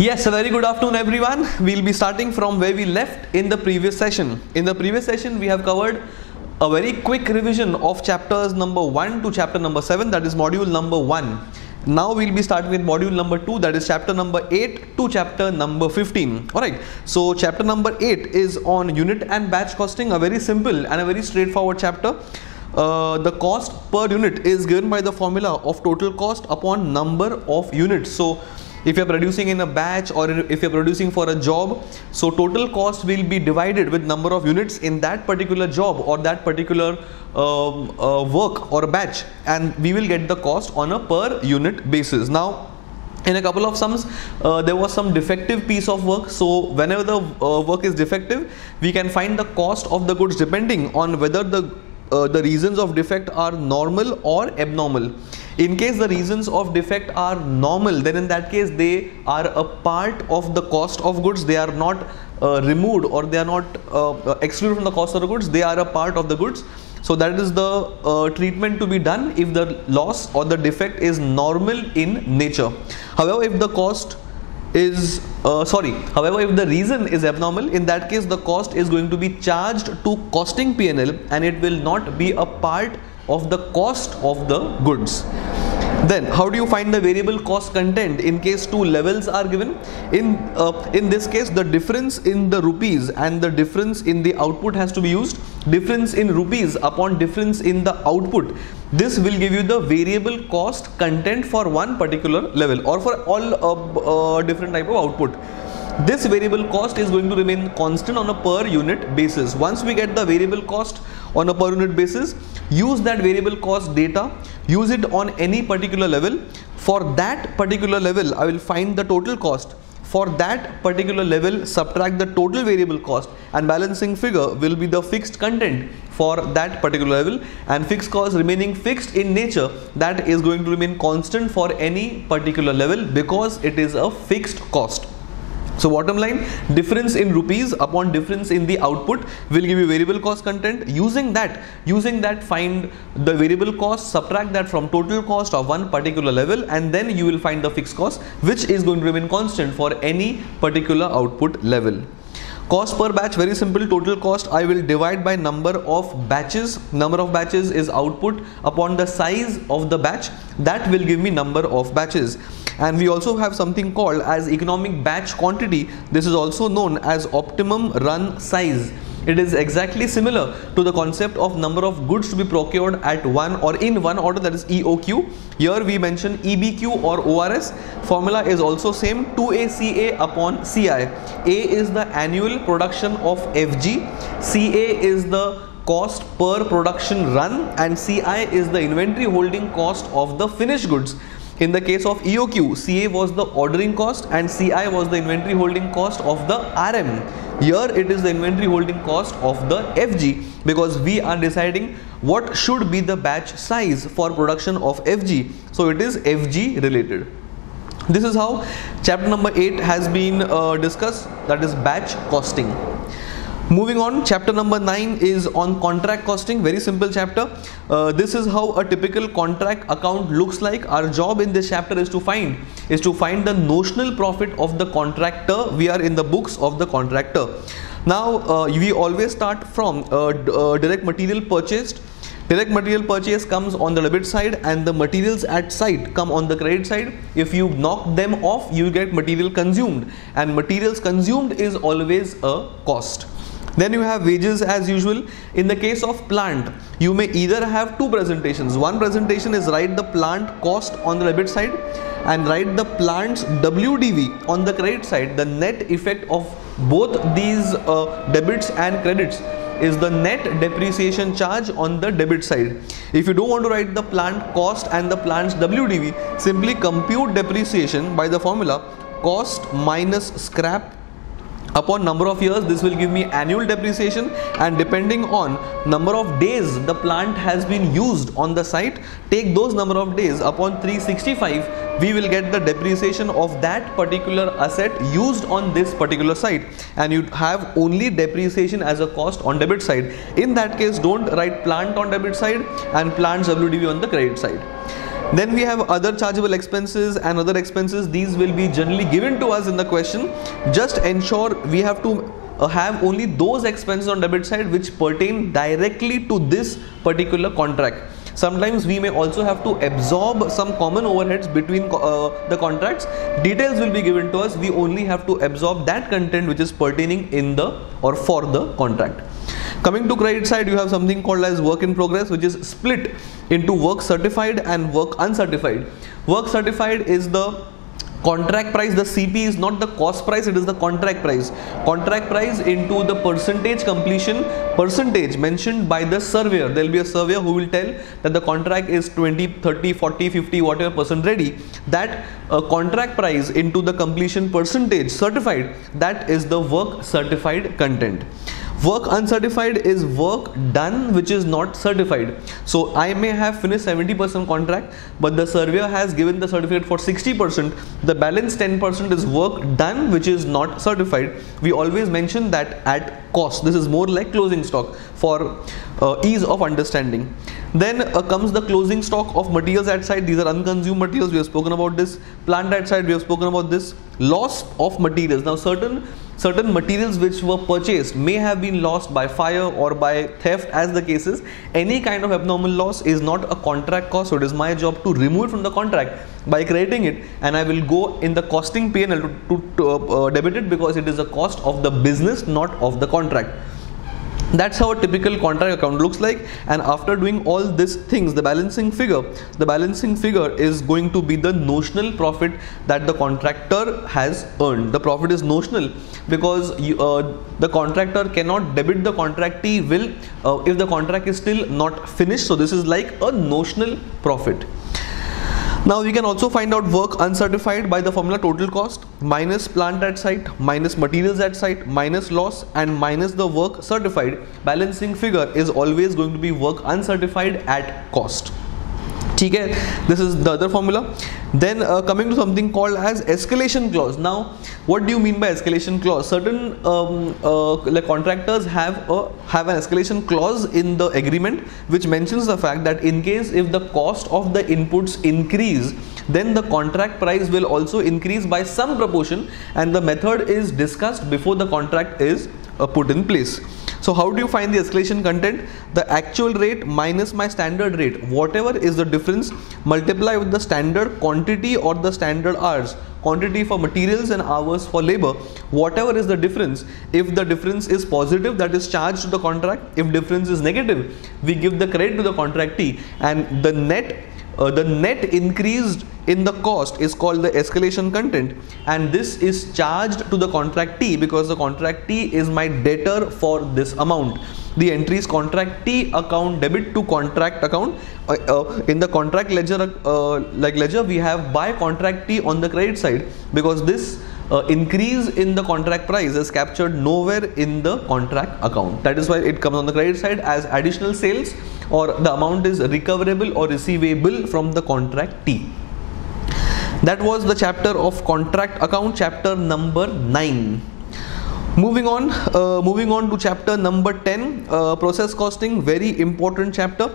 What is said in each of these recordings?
Yes, a very good afternoon everyone. We'll be starting from where we left in the previous session. In the previous session, we have covered a very quick revision of chapters number 1 to chapter number 7, that is module number 1. Now we'll be starting with module number 2, that is chapter number 8 to chapter number 15. Alright, so chapter number 8 is on unit and batch costing, a very simple and a very straightforward chapter. The cost per unit is given by the formula of total cost upon number of units. So if you're producing in a batch or if you're producing for a job, so total cost will be divided with number of units in that particular job or that particular work or batch, and we will get the cost on a per unit basis. Now in a couple of sums, there was some defective piece of work. So whenever the work is defective, we can find the cost of the goods depending on whether the reasons of defect are normal or abnormal. In case the reasons of defect are normal, then in that case they are a part of the cost of goods. They are not removed or they are not excluded from the cost of the goods. They are a part of the goods. So that is the treatment to be done if the loss or the defect is normal in nature. However, if the cost is however, if the reason is abnormal, in that case the cost is going to be charged to costing P&L and it will not be a part of the cost of the goods. Then how do you find the variable cost content in case two levels are given? In this case, the difference in the rupees and the difference in the output has to be used. Difference in rupees upon difference in the output, this will give you the variable cost content for one particular level or for all different type of output. This variable cost is going to remain constant on a per unit basis. Once we get the variable cost on a per unit basis, use that variable cost data, use it on any particular level. For that particular level, I will find the total cost. For that particular level, subtract the total variable cost, and balancing figure will be the fixed content for that particular level, and fixed cost remaining fixed in nature, that is going to remain constant for any particular level because it is a fixed cost. So bottom line, difference in rupees upon difference in the output will give you variable cost content. Using that find the variable cost, subtract that from total cost of one particular level, and then you will find the fixed cost, which is going to remain constant for any particular output level. Cost per batch, very simple. Total cost I will divide by number of batches. Number of batches is output upon the size of the batch. That will give me number of batches. And we also have something called as economic batch quantity. This is also known as optimum run size. It is exactly similar to the concept of number of goods to be procured at one or in one order, that is EOQ. Here we mention EBQ or ORS. Formula is also same, 2ACA upon CI. A is the annual production of FG, CA is the cost per production run, and CI is the inventory holding cost of the finished goods. In the case of EOQ, CA was the ordering cost and CI was the inventory holding cost of the RM. Here it is the inventory holding cost of the FG, because we are deciding what should be the batch size for production of FG. So it is FG related. This is how chapter number 8 has been discussed, that is batch costing. Moving on, chapter number 9 is on contract costing. Very simple chapter. This is how a typical contract account looks like. Our job in this chapter is to find the notional profit of the contractor. We are in the books of the contractor. Now we always start from direct material purchased. Direct material purchase comes on the debit side and the materials at site come on the credit side. If you knock them off, you get material consumed, and materials consumed is always a cost. Then you have wages as usual. In the case of plant, you may either have two presentations. One presentation is write the plant cost on the debit side and write the plant's WDV on the credit side. The net effect of both these debits and credits is the net depreciation charge on the debit side. If you don't want to write the plant cost and the plant's WDV, simply compute depreciation by the formula cost minus scrap upon number of years. This will give me annual depreciation, and depending on number of days the plant has been used on the site, take those number of days upon 365, we will get the depreciation of that particular asset used on this particular site, and you have only depreciation as a cost on debit side. In that case, don't write plant on debit side and plant's WDV on the credit side. Then we have other chargeable expenses and other expenses. These will be generally given to us in the question. Just ensure we have to have only those expenses on debit side which pertain directly to this particular contract. Sometimes we may also have to absorb some common overheads between the contracts. Details will be given to us. We only have to absorb that content which is pertaining in the or for the contract. Coming to credit side, you have something called as work in progress, which is split into work certified and work uncertified. Work certified is the contract price. The CP is not the cost price, it is the contract price. Contract price into the percentage completion, percentage mentioned by the surveyor. There will be a surveyor who will tell that the contract is 20, 30, 40, 50, whatever percent ready. That contract price into the completion percentage certified, that is the work certified content. Work uncertified is work done which is not certified. So I may have finished 70% contract, but the surveyor has given the certificate for 60%. The balance 10% is work done which is not certified. We always mention that at cost. This is more like closing stock for ease of understanding. Then comes the closing stock of materials at site. These are unconsumed materials. We have spoken about this. Plant at site, we have spoken about this. Loss of materials. Now certain materials which were purchased may have been lost by fire or by theft, as the case is. Any kind of abnormal loss is not a contract cost, so it is my job to remove it from the contract by crediting it, and I will go in the costing P&L to debit it, because it is a cost of the business, not of the contract. That's how a typical contract account looks like. And after doing all these things, the balancing figure is going to be the notional profit that the contractor has earned. The profit is notional because the contractor cannot debit the contractee will if the contract is still not finished. So this is like a notional profit. Now we can also find out work uncertified by the formula total cost minus plant at site minus materials at site minus loss and minus the work certified. Balancing figure is always going to be work uncertified at cost. Okay, this is the other formula. Then coming to something called as escalation clause. Now what do you mean by escalation clause? Certain like contractors have an escalation clause in the agreement which mentions the fact that in case if the cost of the inputs increase, then the contract price will also increase by some proportion, and the method is discussed before the contract is put in place. So how do you find the escalation content? The actual rate minus my standard rate, whatever is the difference, multiply with the standard quantity or the standard hours, quantity for materials and hours for labor, whatever is the difference. If the difference is positive, that is charged to the contract. If difference is negative, we give the credit to the contractee, and the net increased in the cost is called the escalation content, and this is charged to the contractee because the contractee is my debtor for this amount. The entry is contractee account debit to contract account. In the contract ledger, ledger, we have by contractee on the credit side, because this increase in the contract price is captured nowhere in the contract account. That is why it comes on the credit side as additional sales, or the amount is recoverable or receivable from the contractee. That was the chapter of contract account, chapter number 9. Moving on to chapter number 10, process costing, very important chapter.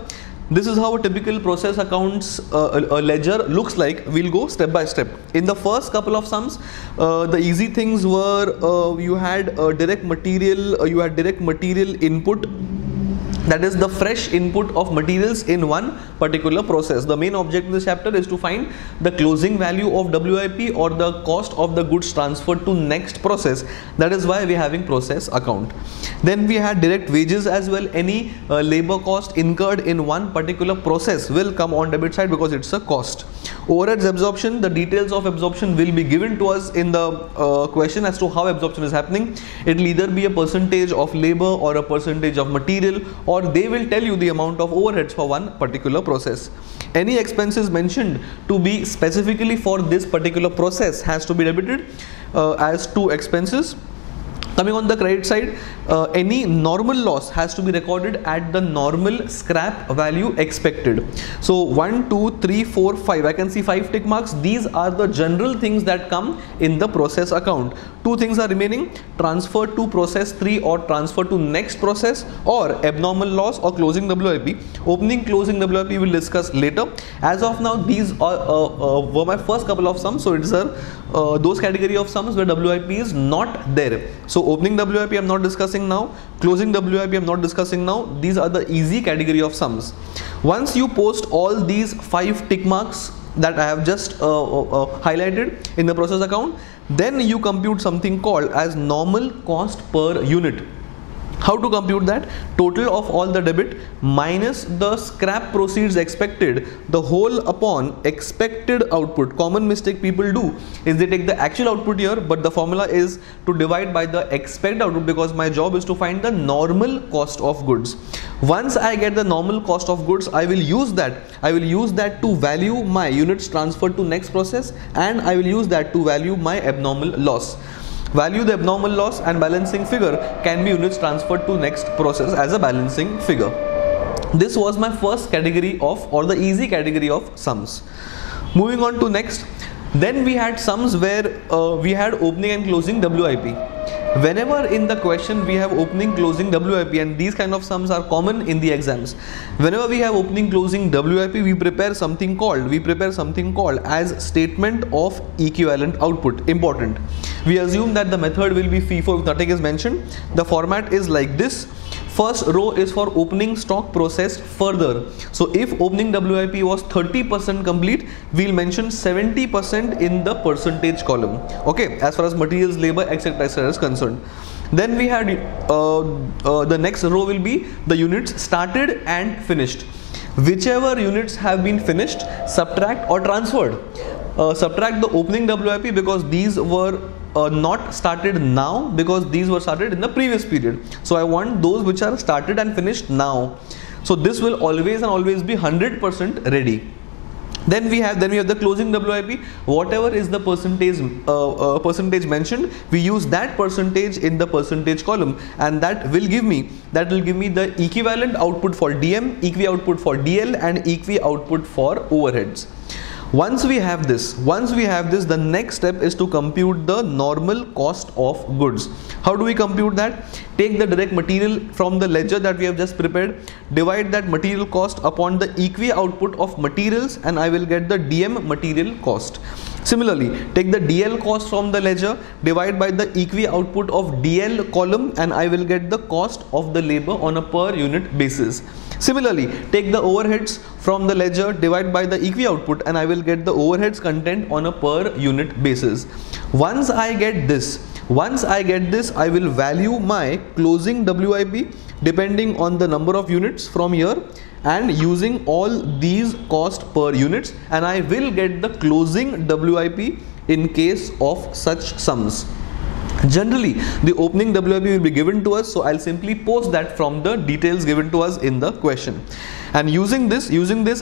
This is how a typical process accounts ledger looks like. We'll go step by step. In the first couple of sums, the easy things were you had direct material input. That is the fresh input of materials in one particular process. The main object of this chapter is to find the closing value of WIP or the cost of the goods transferred to next process. That is why we are having process account. Then we had direct wages as well. Any labor cost incurred in one particular process will come on debit side because it's a cost. Overheads absorption, the details of absorption will be given to us in the question as to how absorption is happening. It will either be a percentage of labor or a percentage of material, or they will tell you the amount of overheads for one particular process. Any expenses mentioned to be specifically for this particular process has to be debited as two expenses. Coming on the credit side, any normal loss has to be recorded at the normal scrap value expected. So 1, 2, 3, 4, 5. I can see 5 tick marks. These are the general things that come in the process account. 2 things are remaining: transfer to process 3 or transfer to next process, or abnormal loss or closing WIP. Opening, closing WIP we will discuss later. As of now, these were my first couple of sums. So it's those category of sums where WIP is not there. So opening WIP I am not discussing now, closing WIP I am not discussing now. These are the easy category of sums. Once you post all these 5 tick marks that I have just highlighted in the process account, then you compute something called as normal cost per unit. How to compute that? Total of all the debit minus the scrap proceeds expected, the whole upon expected output. Common mistake people do is they take the actual output here, but the formula is to divide by the expected output, because my job is to find the normal cost of goods. Once I get the normal cost of goods, I will use that to value my units transferred to next process, and I will use that to value my abnormal loss. Value the abnormal loss, and balancing figure can be units transferred to next process as a balancing figure. This was my first category of, or the easy category of sums. Moving on to next, then we had sums where we had opening and closing WIP. Whenever in the question we have opening, closing WIP, and these kind of sums are common in the exams, whenever we have opening, closing WIP, we prepare something called as statement of equivalent output. Important. We assume that the method will be FIFO if nothing is mentioned. The format is like this. First row is for opening stock processed further. So if opening WIP was 30% complete, we'll mention 70% in the percentage column. Okay, as far as materials, labor, etc. is concerned. Then we had the next row will be the units started and finished. Whichever units have been finished, subtract or transferred. Subtract the opening WIP because these were not started now, because these were started in the previous period. So I want those which are started and finished now. So this will always and always be 100% ready. Then we have the closing WIP. Whatever is the percentage mentioned, we use that percentage in the percentage column, and that will give me the equivalent output for DM, equi output for DL, and equi output for overheads. Once we have this, the next step is to compute the normal cost of goods. How do we compute that? Take the direct material from the ledger that we have just prepared, divide that material cost upon the equi output of materials, and I will get the DM material cost. Similarly, take the DL cost from the ledger, divide by the equi output of DL column, and I will get the cost of the labor on a per unit basis. Similarly, take the overheads from the ledger, divide by the equi output, and I will get the overheads content on a per unit basis. Once I get this, I will value my closing WIP depending on the number of units from here, and using all these cost per units, and I will get the closing WIP in case of such sums. Generally, the opening WIP will be given to us, so I'll simply post that from the details given to us in the question. And using this,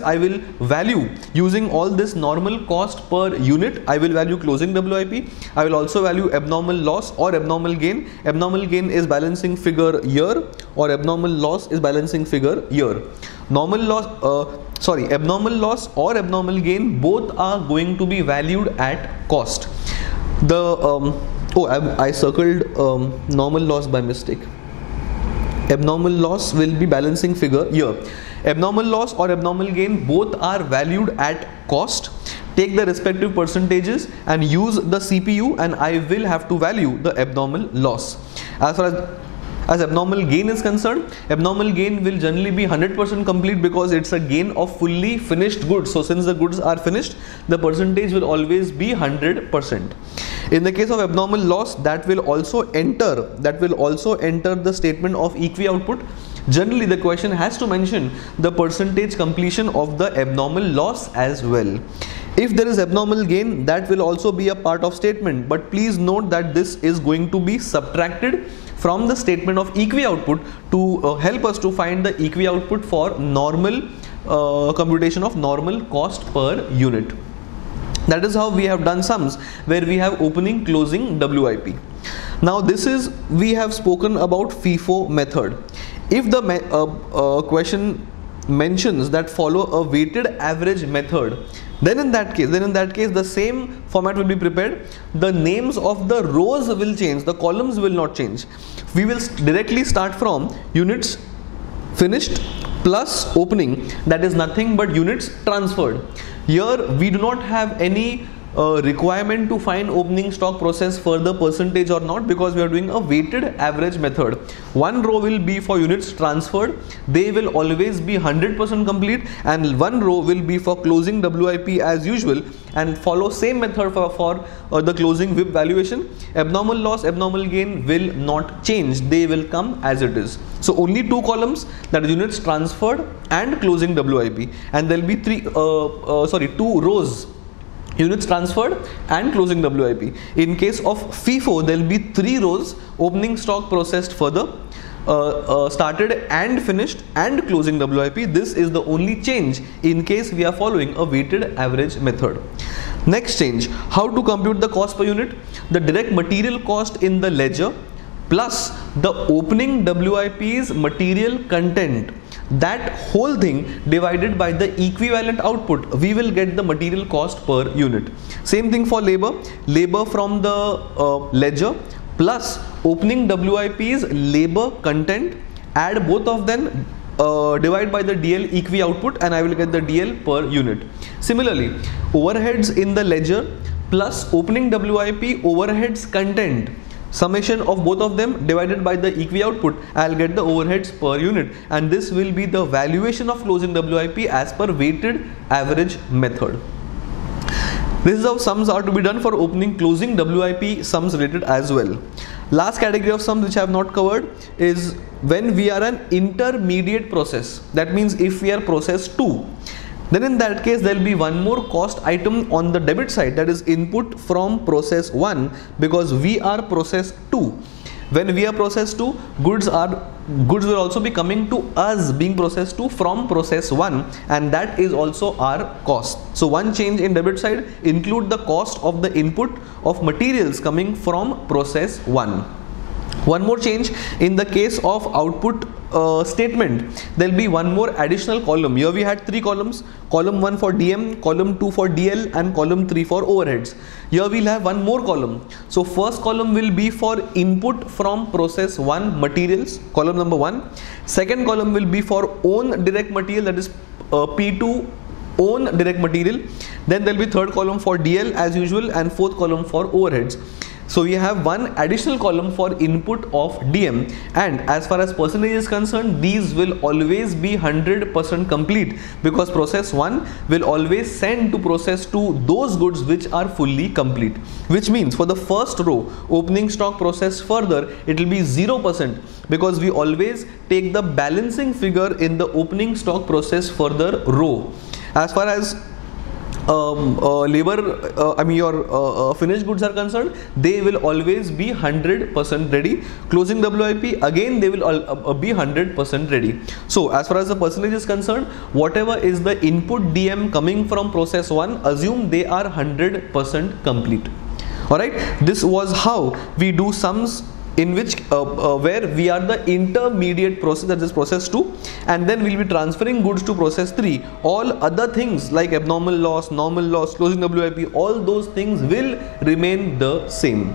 I will value, using all this normal cost per unit, I will value closing WIP. I will also value abnormal loss or abnormal gain. Abnormal gain is balancing figure here, or abnormal loss is balancing figure here. Abnormal loss or abnormal gain, both are going to be valued at cost. I circled normal loss by mistake. Abnormal loss will be balancing figure here. Abnormal loss or abnormal gain, both are valued at cost. Take the respective percentages and use the CPU, and I will have to value the abnormal loss. As far as abnormal gain is concerned, abnormal gain will generally be 100% complete because it's a gain of fully finished goods. So since the goods are finished, the percentage will always be 100%. In the case of abnormal loss, that will also enter the statement of equi output. Generally, the question has to mention the percentage completion of the abnormal loss as well. If there is abnormal gain, that will also be a part of statement, but please note that this is going to be subtracted from the statement of equi output to help us to find the equi output for normal computation of normal cost per unit. That is how we have done sums where we have opening, closing WIP. Now this is, we have spoken about FIFO method. If the question mentions that follow a weighted average method, then in that case the same format will be prepared. The names of the rows will change, the columns will not change. We will directly start from units finished plus opening, that is nothing but units transferred. Here we do not have any requirement to find opening stock process further percentage or not, because we are doing a weighted average method. One row will be for units transferred, they will always be 100% complete, and one row will be for closing WIP as usual and follow same method for the closing WIP valuation. Abnormal loss, abnormal gain will not change, they will come as it is. So only two columns, that is units transferred and closing WIP, and there will be two rows, units transferred and closing WIP. In case of FIFO, there will be three rows, opening stock processed further, started and finished, and closing WIP. This is the only change in case we are following a weighted average method. Next change, how to compute the cost per unit. The direct material cost in the ledger plus the opening WIP's material content, that whole thing divided by the equivalent output, we will get the material cost per unit. Same thing for labor from the ledger plus opening WIP's labor content, add both of them, divide by the DL equi output, and I will get the DL per unit. Similarly, overheads in the ledger plus opening WIP overheads content, summation of both of them divided by the equi output, I'll get the overheads per unit, and this will be the valuation of closing WIP as per weighted average method. This is how sums are to be done for opening closing WIP sums related as well. Last category of sums which I have not covered is when we are an intermediate process. That means if we are process 2, then in that case there will be one more cost item on the debit side, that is input from process 1, because we are process 2. When we are process 2, goods will also be coming to us being process 2 from process 1, and that is also our cost. So one change in debit side, include the cost of the input of materials coming from process 1. One more change in the case of output statement, there will be one more additional column. Here we had three columns, column 1 for DM, column 2 for DL, and column 3 for overheads. Here we will have one more column. So first column will be for input from process 1 materials, column number 1. Second column will be for own direct material, that is P2 own direct material. Then there will be third column for DL as usual, and fourth column for overheads. So we have one additional column for input of DM, and as far as percentage is concerned, these will always be 100% complete, because process 1 will always send to process 2 those goods which are fully complete, which means for the first row, opening stock process further, it will be 0%, because we always take the balancing figure in the opening stock process further row. As far as your finished goods are concerned, they will always be 100% ready. Closing WIP, again they will be 100% ready. So as far as the percentage is concerned, whatever is the input DM coming from process 1, assume they are 100% complete. Alright, this was how we do sums in which where we are the intermediate process, that is process 2, and then we will be transferring goods to process 3. All other things like abnormal loss, normal loss, closing WIP, all those things will remain the same.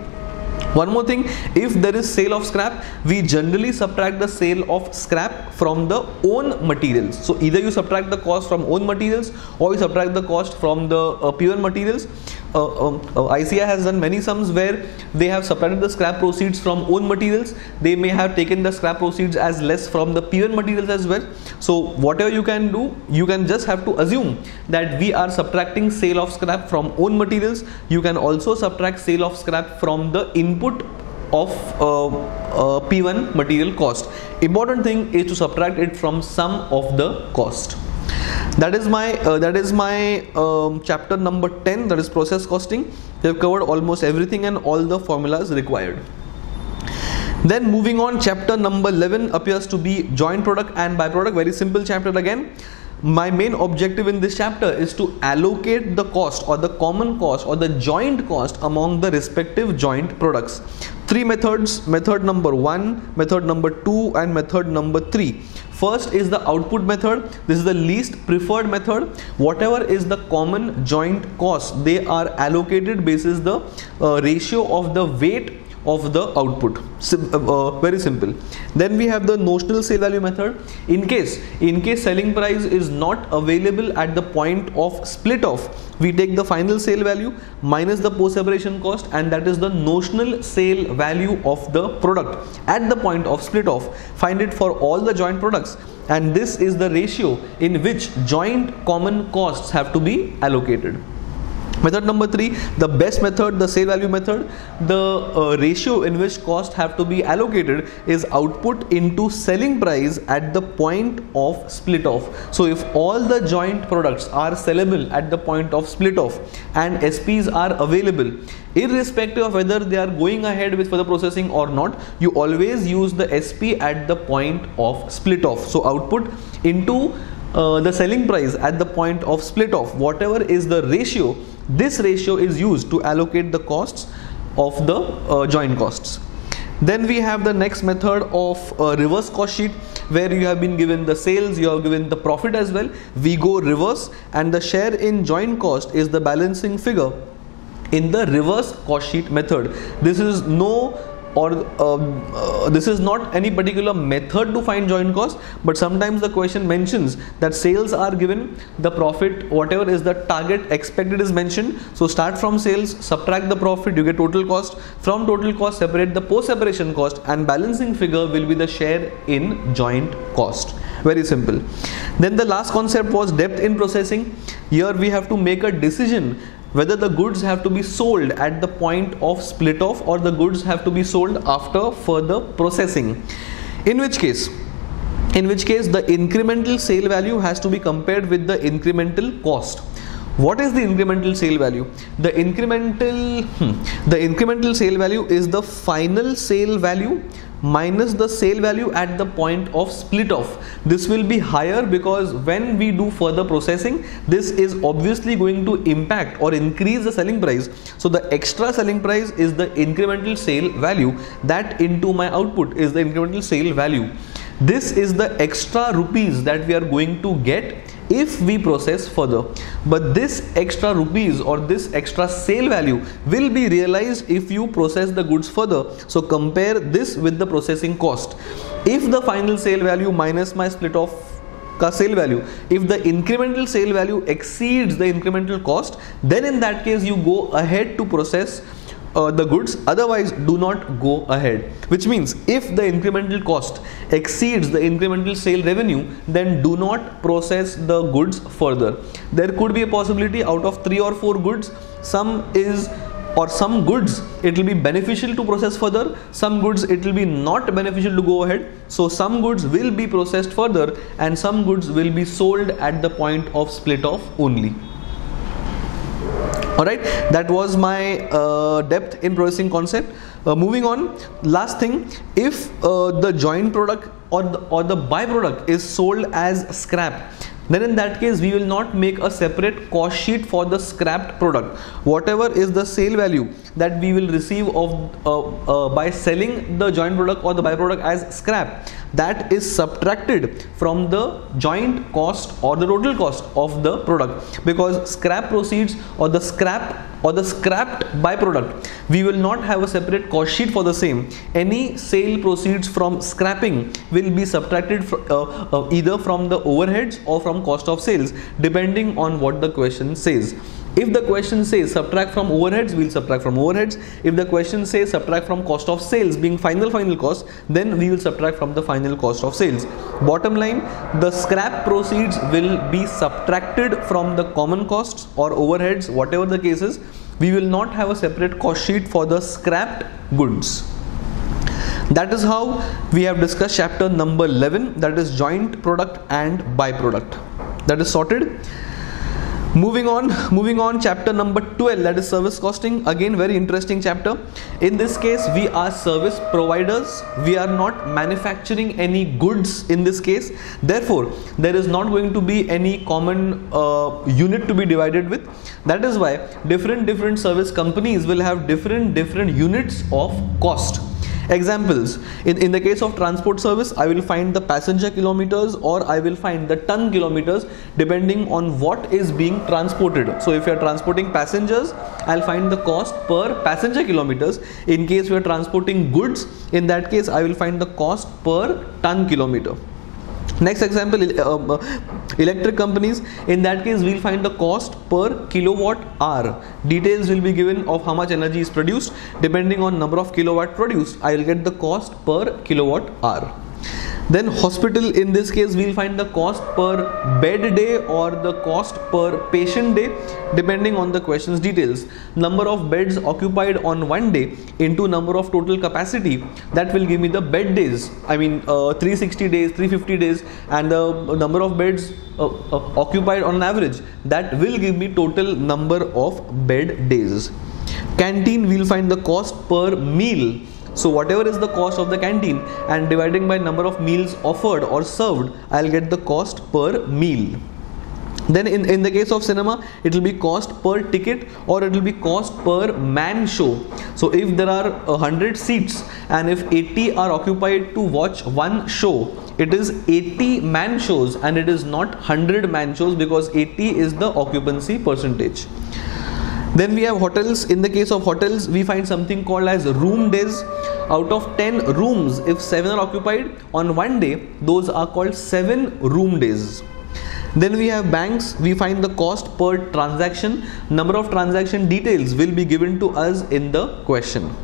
One more thing, if there is sale of scrap, we generally subtract the sale of scrap from the own materials. So either you subtract the cost from own materials, or you subtract the cost from the pure materials. ICI has done many sums where they have subtracted the scrap proceeds from own materials. They may have taken the scrap proceeds as less from the pure materials as well. So whatever you can do, you can just have to assume that we are subtracting sale of scrap from own materials. You can also subtract sale of scrap from the input of P1 material cost. Important thing is to subtract it from sum of the cost. That is my chapter number 10, that is process costing. We have covered almost everything and all the formulas required. Then moving on, chapter number 11 appears to be joint product and byproduct. Very simple chapter again. my main objective in this chapter is to allocate the cost or the common cost or the joint cost among the respective joint products. Three methods: method number 1, method number 2, and method number 3. First is the output method. This is the least preferred method. Whatever is the common joint cost, they are allocated basis the ratio of the weight of the output. Very simple. Then we have the notional sale value method. In case selling price is not available at the point of split off, we take the final sale value minus the post separation cost, and that is the notional sale value of the product at the point of split off. Find it for all the joint products, and this is the ratio in which joint common costs have to be allocated. Method number 3, the best method, the sale value method. The ratio in which cost have to be allocated is output into selling price at the point of split off. So if all the joint products are sellable at the point of split off and SPs are available, irrespective of whether they are going ahead with further processing or not, you always use the SP at the point of split off. So output into the selling price at the point of split off, whatever is the ratio, this ratio is used to allocate the costs of the joint costs. Then we have the next method of reverse cost sheet, where you have been given the sales, you have given the profit as well. We go reverse, and the share in joint cost is the balancing figure in the reverse cost sheet method. This is this is not any particular method to find joint cost, but sometimes the question mentions that sales are given, the profit, whatever is the target expected is mentioned. So start from sales, subtract the profit, you get total cost. From total cost, separate the post separation cost, and balancing figure will be the share in joint cost. Very simple. Then the last concept was depth in processing. Here we have to make a decision whether the goods have to be sold at the point of split off or the goods have to be sold after further processing. In which case the incremental sale value has to be compared with the incremental cost. What is the incremental sale value? The incremental sale value is the final sale value minus the sale value at the point of split off. This will be higher because when we do further processing, this is obviously going to impact or increase the selling price. So the extra selling price is the incremental sale value. That into my output is the incremental sale value. This is the extra rupees that we are going to get if we process further, but this extra rupees or this extra sale value will be realized if you process the goods further. So compare this with the processing cost. If the final sale value minus my split off ka sale value, if the incremental sale value exceeds the incremental cost, then in that case you go ahead to process the goods, otherwise do not go ahead. Which means if the incremental cost exceeds the incremental sale revenue, then do not process the goods further. There could be a possibility out of 3 or 4 goods, some goods it will be beneficial to process further, some goods it will be not beneficial to go ahead. So some goods will be processed further and some goods will be sold at the point of split off only. Alright, that was my depth in processing concept. Moving on, last thing, if the joint product or the byproduct is sold as scrap, then in that case we will not make a separate cost sheet for the scrapped product. Whatever is the sale value that we will receive of by selling the joint product or the byproduct as scrap, that is subtracted from the joint cost or the total cost of the product, because scrap proceeds or the scrapped byproduct, we will not have a separate cost sheet for the same. Any sale proceeds from scrapping will be subtracted either from the overheads or from cost of sales, depending on what the question says. If the question says subtract from overheads, we will subtract from overheads. If the question says subtract from cost of sales being final cost, then we will subtract from the final cost of sales. Bottom line, the scrap proceeds will be subtracted from the common costs or overheads, whatever the case is. We will not have a separate cost sheet for the scrapped goods. That is how we have discussed chapter number 11, that is joint product and byproduct. That is sorted. Moving on, chapter number 12, that is service costing. Again, very interesting chapter. In this case, we are service providers. We are not manufacturing any goods in this case. Therefore, there is not going to be any common unit to be divided with. That is why different service companies will have different units of cost. Examples, in the case of transport service, I will find the passenger kilometers or I will find the ton kilometers depending on what is being transported. So if you are transporting passengers, I'll find the cost per passenger kilometers. In case we are transporting goods, in that case I will find the cost per ton kilometer. Next example, electric companies. In that case, we'll find the cost per kilowatt hour. Details will be given of how much energy is produced. Depending on number of kilowatt produced, I will get the cost per kilowatt hour. Then hospital, in this case, we'll find the cost per bed day or the cost per patient day, depending on the question's details. Number of beds occupied on one day into number of total capacity, that will give me the bed days. I mean 360 days, 350 days, and the number of beds occupied on an average, that will give me total number of bed days. Canteen, we'll find the cost per meal. So whatever is the cost of the canteen and dividing by number of meals offered or served, I'll get the cost per meal. Then in the case of cinema, it will be cost per ticket or it will be cost per man show. So if there are 100 seats and if 80 are occupied to watch one show, it is 80 man shows and it is not 100 man shows, because 80 is the occupancy percentage. Then we have hotels. In the case of hotels, we find something called as room days. Out of 10 rooms, if 7 are occupied on one day, those are called 7 room days. Then we have banks. We find the cost per transaction. Number of transaction details will be given to us in the question.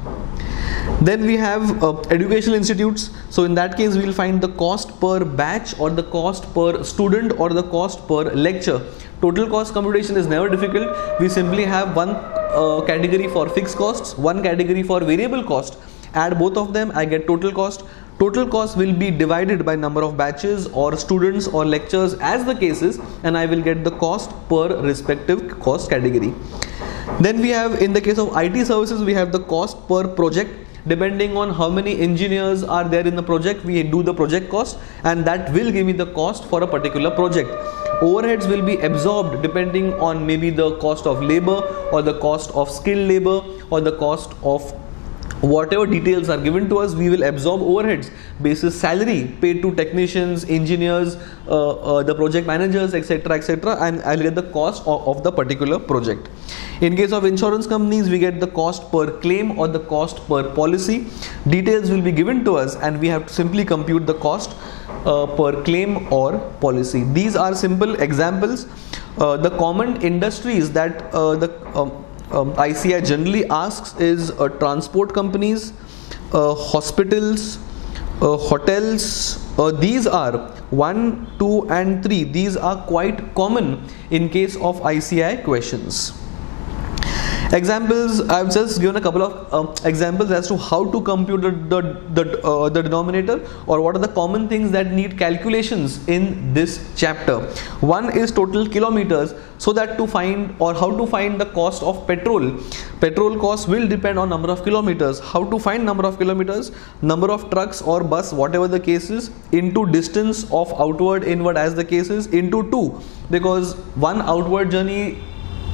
Then we have educational institutes. So in that case, we will find the cost per batch or the cost per student or the cost per lecture. Total cost computation is never difficult. We simply have one category for fixed costs, one category for variable cost. Add both of them, I get total cost. Total cost will be divided by number of batches or students or lectures as the case is, and I will get the cost per respective cost category. Then we have, in the case of IT services, we have the cost per project. Depending on how many engineers are there in the project, we do the project cost, and that will give me the cost for a particular project. Overheads will be absorbed depending on maybe the cost of labor or the cost of skilled labor or the cost of whatever details are given to us. We will absorb overheads basis salary paid to technicians, engineers, the project managers, etc., and I'll get the cost of the particular project. In case of insurance companies, we get the cost per claim or the cost per policy. Details will be given to us and we have to simply compute the cost per claim or policy. These are simple examples. The common industries that ICI generally asks is transport companies, hospitals, hotels. These are 1, 2 and 3. These are quite common in case of ICI questions. Examples, I've just given a couple of examples as to how to compute the denominator, or what are the common things that need calculations in this chapter. One is total kilometers, so that to find, or how to find the cost of petrol. Petrol cost will depend on number of kilometers. How to find number of kilometers? Number of trucks or bus, whatever the case is, into distance of outward, inward as the case is, into 2, because one outward journey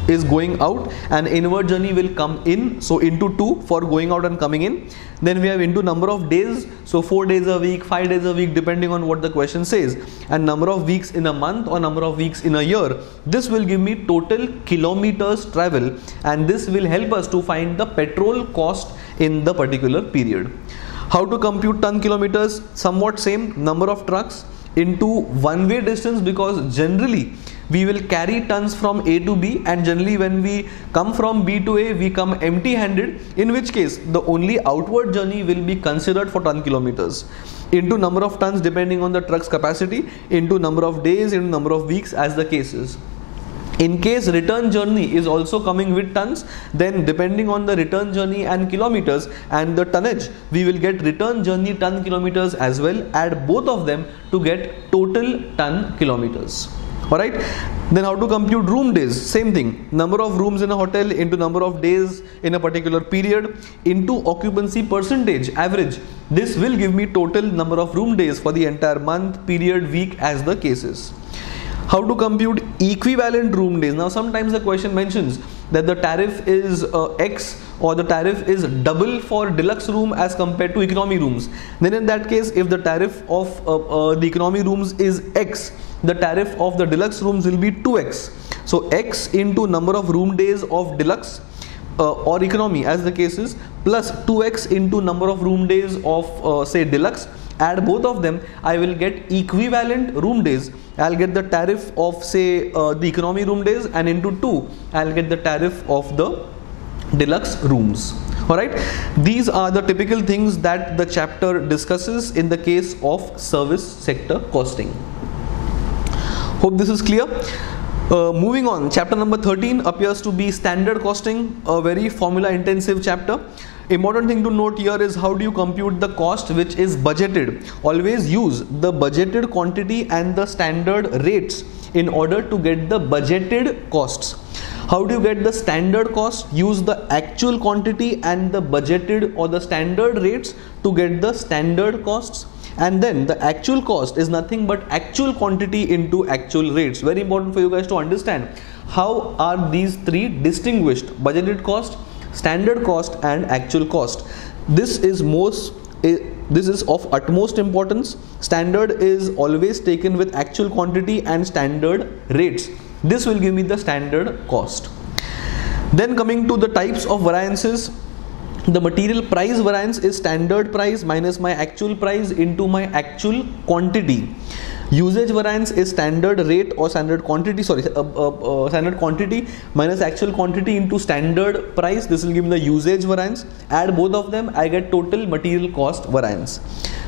is going out and inward journey will come in, so into 2 for going out and coming in. Then we have into number of days, so 4 days a week, 5 days a week, depending on what the question says, and number of weeks in a month or number of weeks in a year. This will give me total kilometers travel, and this will help us to find the petrol cost in the particular period. How to compute ton kilometers? Somewhat same. Number of trucks into one-way distance, because generally we will carry tons from A to B, and generally when we come from B to A, we come empty-handed, in which case the only outward journey will be considered for ton kilometers. Into number of tons depending on the truck's capacity, into number of days, into number of weeks as the case is. In case return journey is also coming with tons, then depending on the return journey and kilometers and the tonnage, we will get return journey ton kilometers as well. Add both of them to get total ton kilometers. Alright, then how to compute room days? Same thing, number of rooms in a hotel into number of days in a particular period into occupancy percentage average. This will give me total number of room days for the entire month, period, week as the case is. How to compute equivalent room days? Now sometimes the question mentions that the tariff is X or the tariff is double for deluxe room as compared to economy rooms. Then in that case, if the tariff of the economy rooms is X, the tariff of the deluxe rooms will be 2X. So X into number of room days of deluxe or economy as the case is, plus 2X into number of room days of say deluxe. Add both of them, I will get equivalent room days. I'll get the tariff of say the economy room days, and into 2 I'll get the tariff of the deluxe rooms. Alright, these are the typical things that the chapter discusses in the case of service sector costing. Hope this is clear. Moving on, chapter number 13 appears to be standard costing, a very formula intensive chapter. Important thing to note here is how do you compute the cost which is budgeted. Always use the budgeted quantity and the standard rates in order to get the budgeted costs. How do you get the standard cost? Use the actual quantity and the budgeted or the standard rates to get the standard costs. And then the actual cost is nothing but actual quantity into actual rates. Very important for you guys to understand how are these three distinguished: budgeted cost, standard cost and actual cost. This is of utmost importance. Standard is always taken with actual quantity and standard rates. This will give me the standard cost. Then coming to the types of variances, the material price variance is standard price minus my actual price into my actual quantity. Usage variance is standard rate or standard quantity, standard quantity minus actual quantity into standard price. This will give me the usage variance. Add both of them, I get total material cost variance.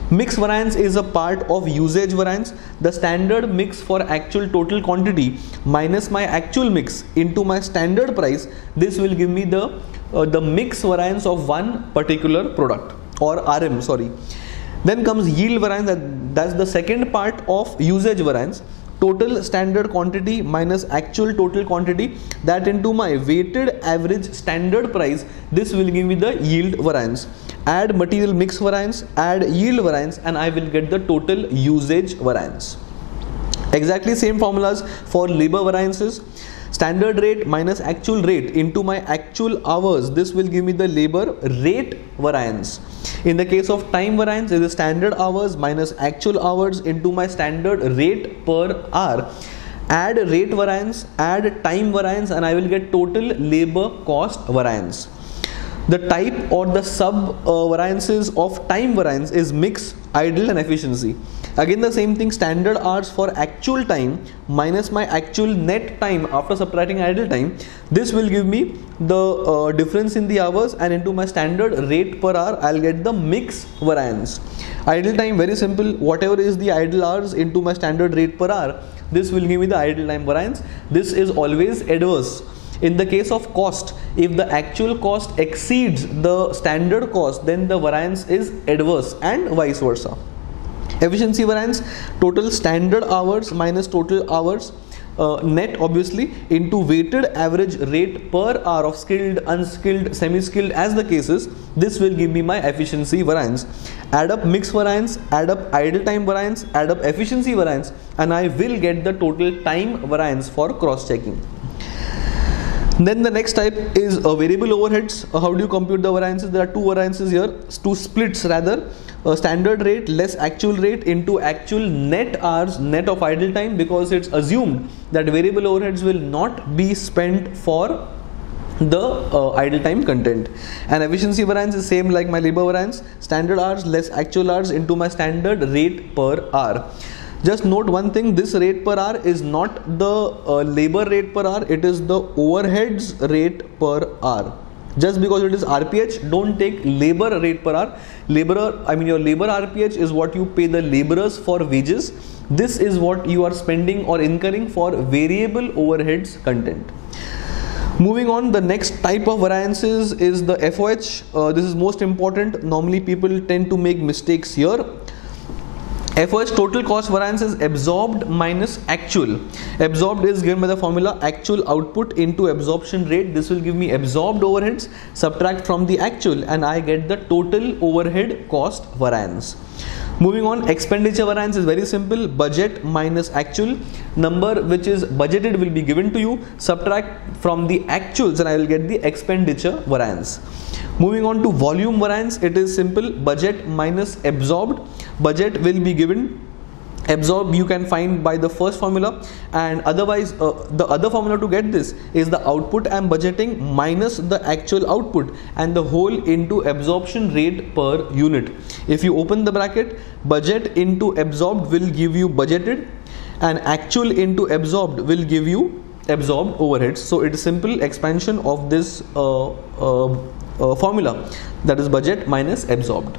Mix variance is a part of usage variance. The standard mix for actual total quantity minus my actual mix into my standard price. This will give me the mix variance of one particular product or RM. Then comes yield variance, that's the second part of usage variance. Total standard quantity minus actual total quantity, that into my weighted average standard price. This will give me the yield variance. Add material mix variance, add yield variance, and I will get the total usage variance. Exactly same formulas for labor variances. Standard rate minus actual rate into my actual hours. This will give me the labor rate variance. In the case of time variance, it is standard hours minus actual hours into my standard rate per hour. Add rate variance, add time variance, and I will get total labor cost variance. The type or the sub variances of time variance is mix, idle and efficiency. Again the same thing, standard hours for actual time minus my actual net time after subtracting idle time. This will give me the difference in the hours, and into my standard rate per hour I'll get the mix variance. Idle time, very simple, whatever is the idle hours into my standard rate per hour, this will give me the idle time variance. This is always adverse. In the case of cost, if the actual cost exceeds the standard cost, then the variance is adverse, and vice versa. Efficiency variance, total standard hours minus total hours net obviously into weighted average rate per hour of skilled, unskilled, semi-skilled as the cases. This will give me my efficiency variance. Add up mix variance, add up idle time variance, add up efficiency variance, and I will get the total time variance for cross-checking. Then the next type is variable overheads. How do you compute the variances? There are two variances here, two splits rather. Standard rate less actual rate into actual net hours net of idle time, because it's assumed that variable overheads will not be spent for the idle time content. And efficiency variance is same like my labor variance, standard hours less actual hours into my standard rate per hour. Just note one thing, this rate per hour is not the labor rate per hour, it is the overheads rate per hour. Just because it is RPH, don't take labor rate per hour. Your labor RPH is what you pay the laborers for wages. This is what you are spending or incurring for variable overheads content. Moving on, the next type of variances is the FOH. This is most important. Normally people tend to make mistakes here. FOH total cost variance is absorbed minus actual. Absorbed is given by the formula actual output into absorption rate. This will give me absorbed overheads, subtract from the actual, and I get the total overhead cost variance. Moving on, expenditure variance is very simple. Budget minus actual. Number which is budgeted will be given to you. Subtract from the actuals and I will get the expenditure variance. Moving on to volume variance, it is simple. Budget minus absorbed. Budget will be given. Absorb you can find by the first formula, and otherwise the other formula to get this is the output I am budgeting minus the actual output and the whole into absorption rate per unit. If you open the bracket, budget into absorbed will give you budgeted, and actual into absorbed will give you absorbed overheads. So it is simple expansion of this formula, that is budget minus absorbed.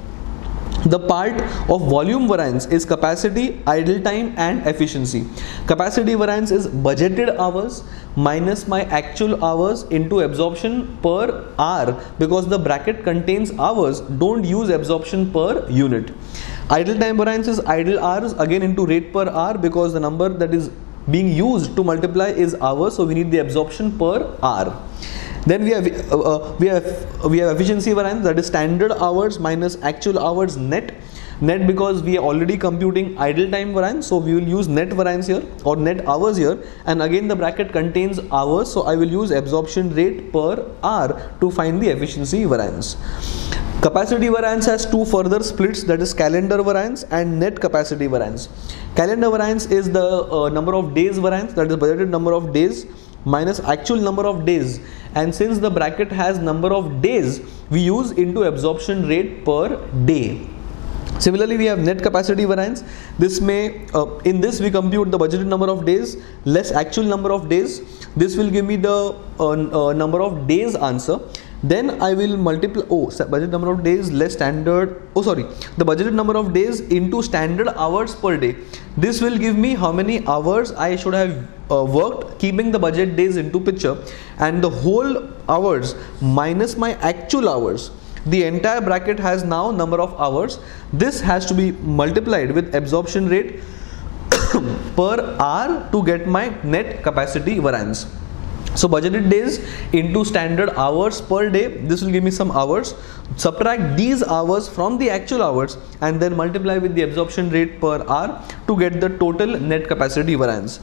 The part of volume variance is capacity, idle time and efficiency. Capacity variance is budgeted hours minus my actual hours into absorption per hour, because the bracket contains hours, don't use absorption per unit. Idle time variance is idle hours again into rate per hour, because the number that is being used to multiply is hours, so we need the absorption per hour. Then we have efficiency variance, that is standard hours minus actual hours net. Net because we are already computing idle time variance, so we will use net variance here or net hours here, and again the bracket contains hours, so I will use absorption rate per hour to find the efficiency variance. Capacity variance has two further splits, that is calendar variance and net capacity variance. Calendar variance is the number of days variance, that is budgeted number of days minus actual number of days, and since the bracket has number of days, we use into absorption rate per day. Similarly, we have net capacity variance. This may in this we compute the budgeted number of days less actual number of days. This will give me the number of days answer. Then I will multiply budget number of days less standard the budgeted number of days into standard hours per day. This will give me how many hours I should have worked, keeping the budget days into picture, and the whole hours minus my actual hours. The entire bracket has now number of hours. This has to be multiplied with absorption rate per hour to get my net capacity variance. So budgeted days into standard hours per day, this will give me some hours. Subtract these hours from the actual hours and then multiply with the absorption rate per hour to get the total net capacity variance.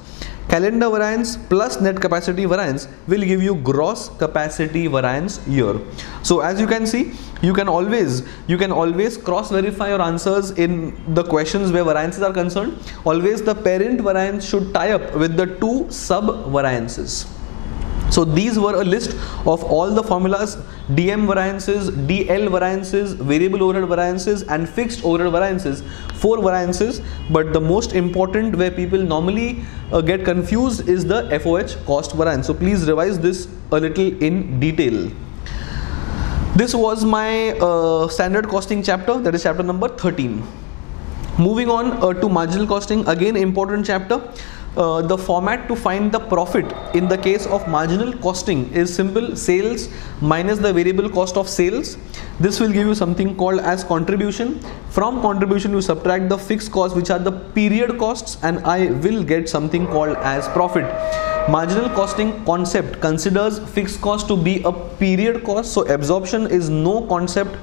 Calendar variance plus net capacity variance will give you gross capacity variance here. So as you can see, you can always cross verify your answers in the questions where variances are concerned. Always the parent variance should tie up with the two sub variances. So these were a list of all the formulas: DM variances, DL variances, variable overhead variances and fixed overhead variances. 4 variances, but the most important where people normally get confused is the FOH cost variance. So please revise this a little in detail. This was my standard costing chapter, that is chapter number 13. Moving on to marginal costing, again important chapter. The format to find the profit in the case of marginal costing is simple: sales minus the variable cost of sales. This will give you something called as contribution. From contribution you subtract the fixed costs, which are the period costs, and I will get something called as profit. Marginal costing concept considers fixed cost to be a period cost, so absorption is no concept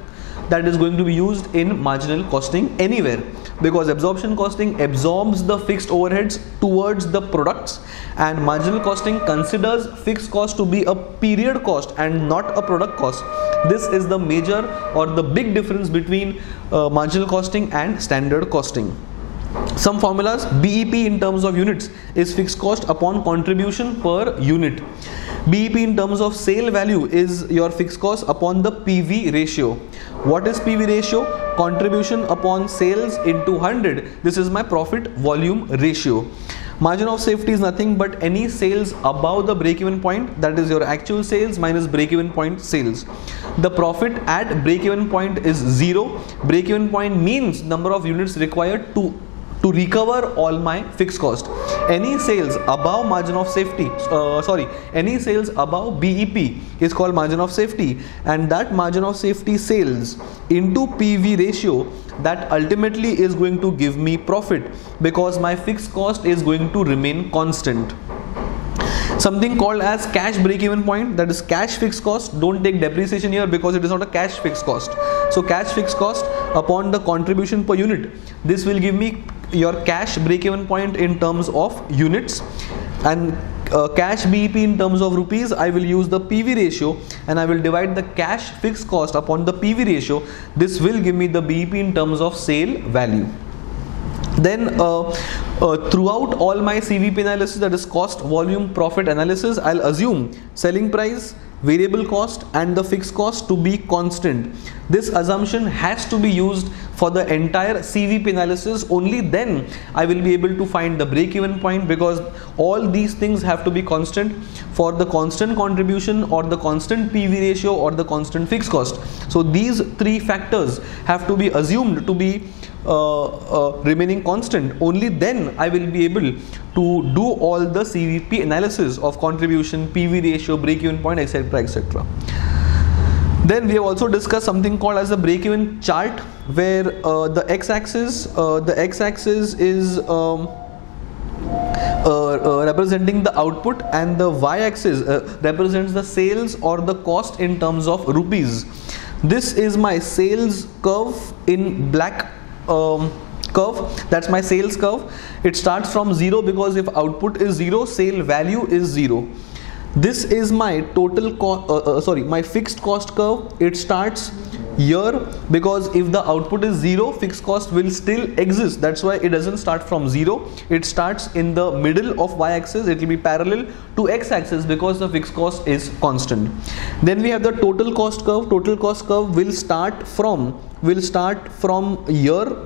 that is going to be used in marginal costing anywhere, because absorption costing absorbs the fixed overheads towards the products, and marginal costing considers fixed cost to be a period cost and not a product cost. This is the major or the big difference between marginal costing and standard costing. Some formulas: BEP in terms of units is fixed cost upon contribution per unit. BEP in terms of sale value is your fixed cost upon the PV ratio. What is PV ratio? Contribution upon sales into 100. This is my profit volume ratio. Margin of safety is nothing but any sales above the break-even point, that is your actual sales minus break-even point sales. The profit at break-even point is 0. Break-even point means number of units required to to recover all my fixed cost. Any sales above margin of safety, any sales above BEP is called margin of safety, and that margin of safety sales into PV ratio, that ultimately is going to give me profit because my fixed cost is going to remain constant. Something called as cash break-even point, that is cash fixed cost. Don't take depreciation here because it is not a cash fixed cost. So cash fixed cost upon the contribution per unit, this will give me your cash break-even point in terms of units, and cash BEP in terms of rupees. I will use the PV ratio and I will divide the cash fixed cost upon the PV ratio. This will give me the BEP in terms of sale value. Then throughout all my CVP analysis, that is cost, volume, profit analysis, I'll assume selling price, variable cost and the fixed cost to be constant. This assumption has to be used for the entire CVP analysis. Only then I will be able to find the break-even point, because all these things have to be constant for the constant contribution or the constant PV ratio or the constant fixed cost. So these three factors have to be assumed to be remaining constant. Only then I will be able to do all the CVP analysis of contribution, PV ratio, break-even point, etc., etc. Then we have also discussed something called as a break-even chart, where the x-axis is representing the output and the y-axis represents the sales or the cost in terms of rupees. This is my sales curve in black curve. That's my sales curve. It starts from 0 because if output is 0, sale value is 0. This is my total my fixed cost curve. It starts here because if the output is 0, fixed cost will still exist. That's why it doesn't start from 0. It starts in the middle of y-axis. It will be parallel to x-axis because the fixed cost is constant. Then we have the total cost curve. Total cost curve will start from here,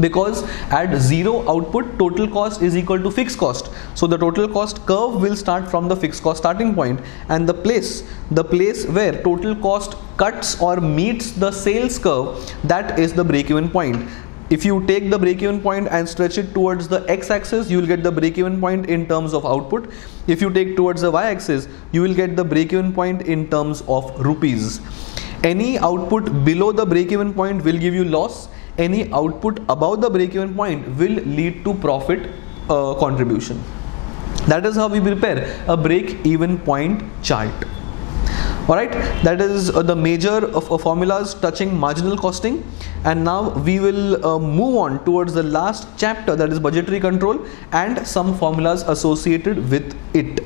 because at 0 output, total cost is equal to fixed cost. So the total cost curve will start from the fixed cost starting point, and the place where total cost cuts or meets the sales curve, that is the break-even point. If you take the break-even point and stretch it towards the x-axis, you will get the break-even point in terms of output. If you take towards the y-axis, you will get the break-even point in terms of rupees. Any output below the break-even point will give you loss. Any output above the break-even point will lead to profit contribution. That is how we prepare a break-even point chart. Alright, that is the major formulas touching marginal costing. And now we will move on towards the last chapter, that is budgetary control, and some formulas associated with it.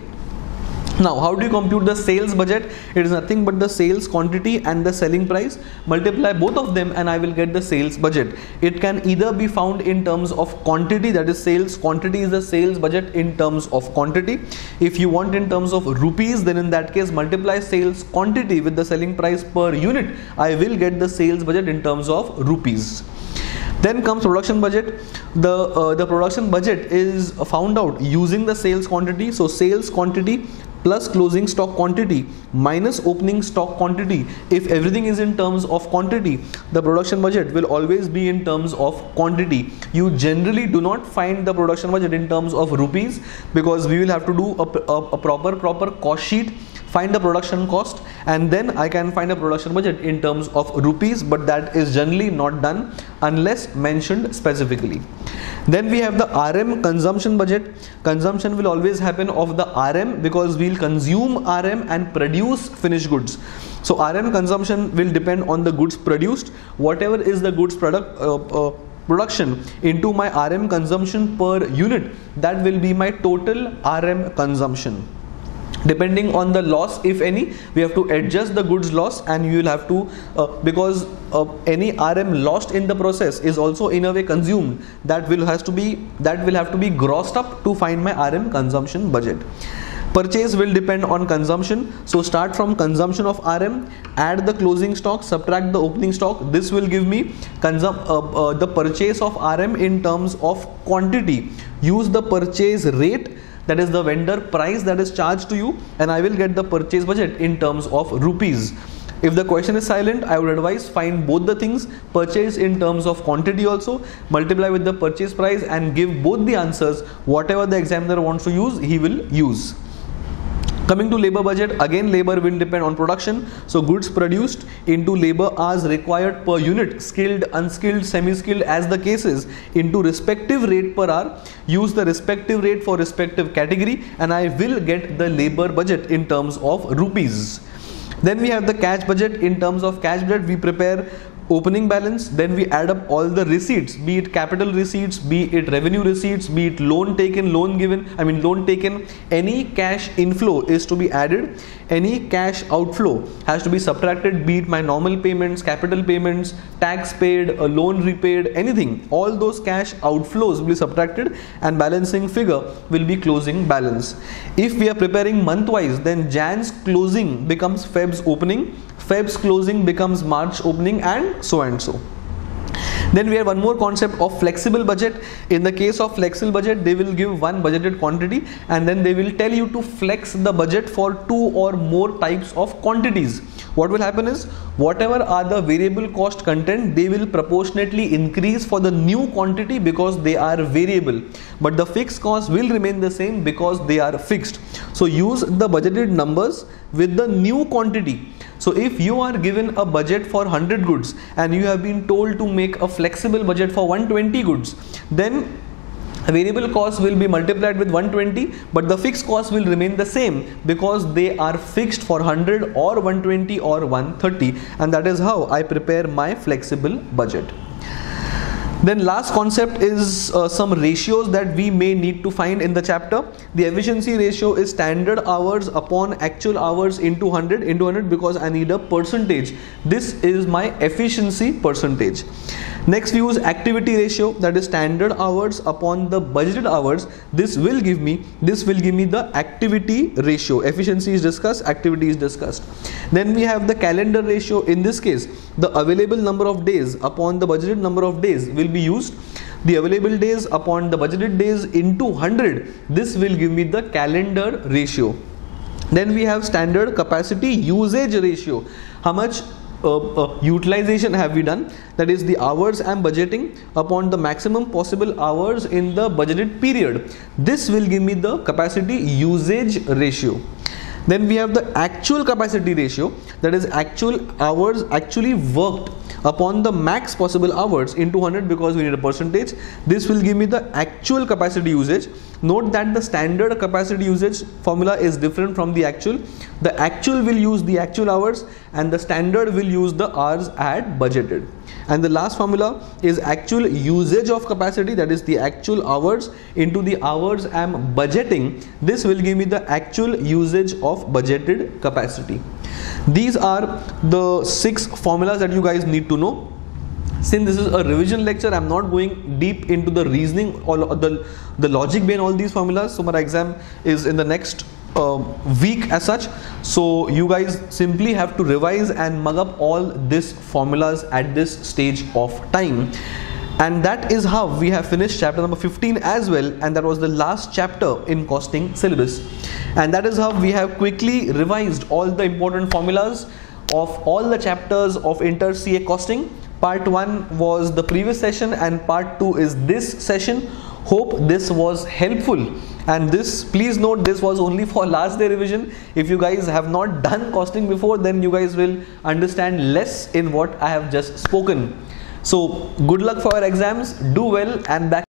Now, how do you compute the sales budget? It is nothing but the sales quantity and the selling price. Multiply both of them and I will get the sales budget. It can either be found in terms of quantity, that is sales quantity is the sales budget in terms of quantity. If you want in terms of rupees, then in that case multiply sales quantity with the selling price per unit. I will get the sales budget in terms of rupees. Then comes production budget. The production budget is found out using the sales quantity. So sales quantity plus closing stock quantity minus opening stock quantity. If everything is in terms of quantity, the production budget will always be in terms of quantity. You generally do not find the production budget in terms of rupees, because we will have to do a proper cost sheet, find the production cost, and then I can find a production budget in terms of rupees, but that is generally not done unless mentioned specifically. Then we have the RM consumption budget. Consumption will always happen of the RM because we will consume RM and produce finished goods. So RM consumption will depend on the goods produced. Whatever is the goods production into my RM consumption per unit, that will be my total RM consumption. Depending on the loss, if any, we have to adjust the goods loss, and you will have to because any RM lost in the process is also in a way consumed, that will have to be grossed up to find my RM consumption budget. Purchase will depend on consumption, so start from consumption of RM, add the closing stock, subtract the opening stock. This will give me the purchase of RM in terms of quantity. Use the purchase rate, that is the vendor price that is charged to you, and I will get the purchase budget in terms of rupees. If the question is silent, I would advise find both the things, purchase in terms of quantity also, multiply with the purchase price and give both the answers. Whatever the examiner wants to use, he will use. Coming to labor budget, again labor will depend on production. So goods produced into labor hours required per unit, skilled, unskilled, semi-skilled as the case is, into respective rate per hour. Use the respective rate for respective category and I will get the labor budget in terms of rupees. Then we have the cash budget. In terms of cash budget, we prepare opening balance, then we add up all the receipts, be it capital receipts, be it revenue receipts, be it loan taken, loan taken, any cash inflow is to be added, any cash outflow has to be subtracted, be it my normal payments, capital payments, tax paid, a loan repaid, anything, all those cash outflows will be subtracted and balancing figure will be closing balance. If we are preparing month wise, then Jan's closing becomes Feb's opening, Feb's closing becomes March opening, and so and so. Then we have one more concept of flexible budget. In the case of flexible budget, they will give one budgeted quantity and then they will tell you to flex the budget for 2 or more types of quantities. What will happen is, whatever are the variable cost content, they will proportionately increase for the new quantity because they are variable, but the fixed cost will remain the same because they are fixed. So use the budgeted numbers with the new quantity. So if you are given a budget for 100 goods and you have been told to make a flexible budget for 120 goods, then variable cost will be multiplied with 120, but the fixed cost will remain the same because they are fixed for 100 or 120 or 130, and that is how I prepare my flexible budget. Then last concept is some ratios that we may need to find in the chapter. The efficiency ratio is standard hours upon actual hours into 100 because I need a percentage. This is my efficiency percentage. Next we use activity ratio, that is standard hours upon the budgeted hours. This will give me the activity ratio. Efficiency is discussed, activity is discussed. Then we have the calendar ratio. In this case, the available number of days upon the budgeted number of days will be used. The available days upon the budgeted days into 100. This will give me the calendar ratio. Then we have standard capacity usage ratio. How much utilization have we done, that is the hours I am budgeting upon the maximum possible hours in the budgeted period. This will give me the capacity usage ratio. Then we have the actual capacity ratio, that is actual hours actually worked upon the max possible hours into 100 because we need a percentage. This will give me the actual capacity usage. Note that the standard capacity usage formula is different from the actual. The actual will use the actual hours and the standard will use the hours I had budgeted. And the last formula is actual usage of capacity, that is the actual hours into the hours I am budgeting. This will give me the actual usage of budgeted capacity. These are the 6 formulas that you guys need to know. Since this is a revision lecture, I am not going deep into the reasoning or the logic behind all these formulas. So my exam is in the next week as such. So you guys simply have to revise and mug up all these formulas at this stage of time. And that is how we have finished chapter number 15 as well, and that was the last chapter in costing syllabus. And that is how we have quickly revised all the important formulas of all the chapters of Inter CA costing. Part 1 was the previous session and part 2 is this session. Hope this was helpful, and this, please note, this was only for last day revision. If you guys have not done costing before, then you guys will understand less in what I have just spoken. So good luck for your exams, do well, and back